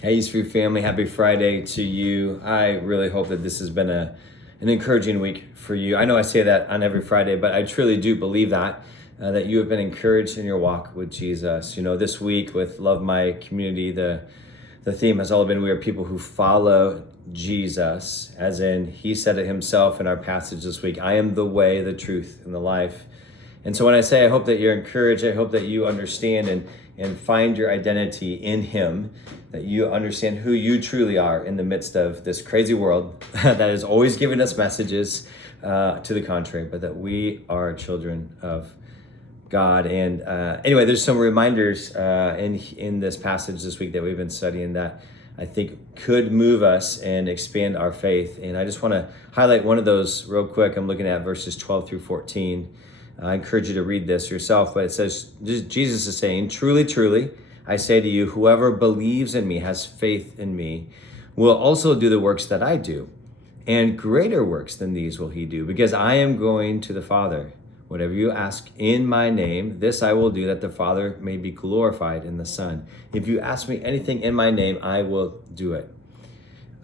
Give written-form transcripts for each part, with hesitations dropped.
Hey, Eastview family, happy Friday to you. I really hope that this has been an encouraging week for you. I know I say that on every Friday, but I truly do believe that you have been encouraged in your walk with Jesus. You know, this week with Love My Community, the theme has all been we are people who follow Jesus, as in he said it himself in our passage this week, I am the way, the truth, and the life. And so when I say I hope that you're encouraged, I hope that you understand and find your identity in him, that you understand who you truly are in the midst of this crazy world that is always giving us messages to the contrary, but that we are children of God. And anyway, there's some reminders in this passage this week that we've been studying that I think could move us and expand our faith. And I just want to highlight one of those real quick. I'm looking at verses 12 through 14. I encourage you to read this yourself, but it says, Jesus is saying, truly, truly, I say to you, whoever believes in me, has faith in me, will also do the works that I do. And greater works than these will he do, because I am going to the Father. Whatever you ask in my name, this I will do, that the Father may be glorified in the Son. If you ask me anything in my name, I will do it.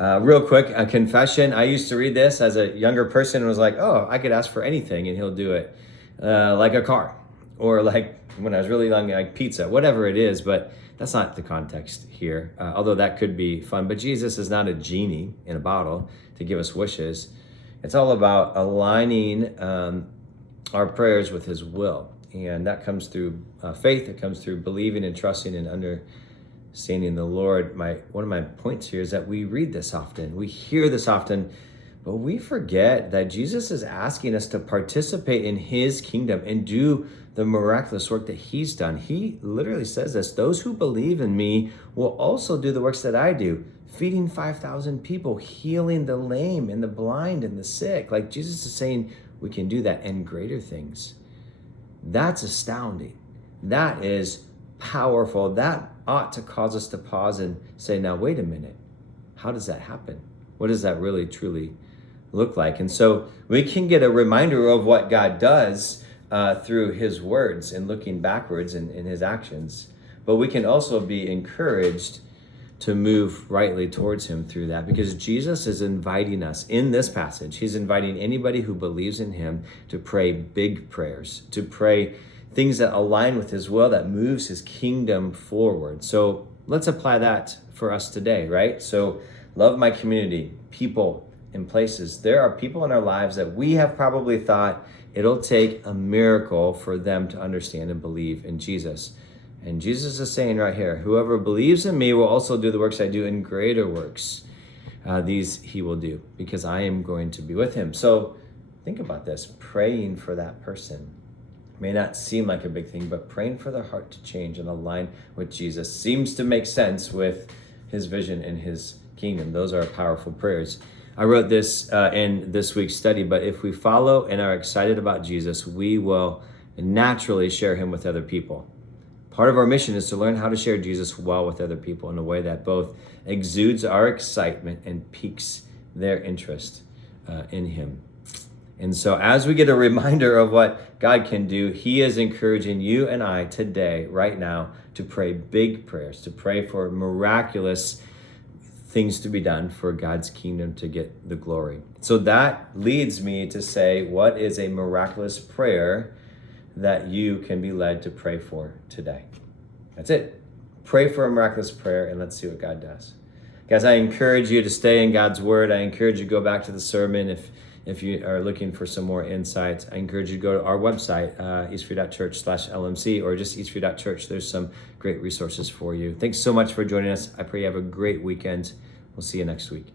Real quick, a confession. I used to read this as a younger person and was like, oh, I could ask for anything and he'll do it. Like a car, or like when I was really young, like pizza, whatever it is, but that's not the context here, although that could be fun. But Jesus is not a genie in a bottle to give us wishes. It's all about aligning our prayers with his will, and that comes through faith. It comes through believing and trusting and understanding the Lord. One of my points here is that we read this often, we hear this often, but we forget that Jesus is asking us to participate in his kingdom and do the miraculous work that he's done. He literally says this, those who believe in me will also do the works that I do, feeding 5,000 people, healing the lame and the blind and the sick. Like Jesus is saying we can do that and greater things. That's astounding. That is powerful. That ought to cause us to pause and say, now, wait a minute. How does that happen? What does that really, truly look like? And so we can get a reminder of what God does through his words and looking backwards in his actions. But we can also be encouraged to move rightly towards him through that, because Jesus is inviting us in this passage. He's inviting anybody who believes in him to pray big prayers, to pray things that align with his will, that moves his kingdom forward. So let's apply that for us today, right? So love my community, people and places. There are people in our lives that we have probably thought it'll take a miracle for them to understand and believe in Jesus. And Jesus is saying right here, whoever believes in me will also do the works I do, and greater works. These he will do, because I am going to be with him. So think about this, praying for that person. May not seem like a big thing, but praying for their heart to change and align with Jesus seems to make sense with his vision and his kingdom. Those are powerful prayers. I wrote this in this week's study, but if we follow and are excited about Jesus, we will naturally share him with other people. Part of our mission is to learn how to share Jesus well with other people in a way that both exudes our excitement and piques their interest in him. And so as we get a reminder of what God can do, he is encouraging you and I today, right now, to pray big prayers, to pray for miraculous things to be done for God's kingdom to get the glory. So that leads me to say, what is a miraculous prayer that you can be led to pray for today? That's it. Pray for a miraculous prayer, and let's see what God does. Guys, I encourage you to stay in God's word. I encourage you to go back to the sermon if you are looking for some more insights. I encourage you to go to our website, eastview.church/LMC, or just eastview.church. There's some great resources for you. Thanks so much for joining us. I pray you have a great weekend. We'll see you next week.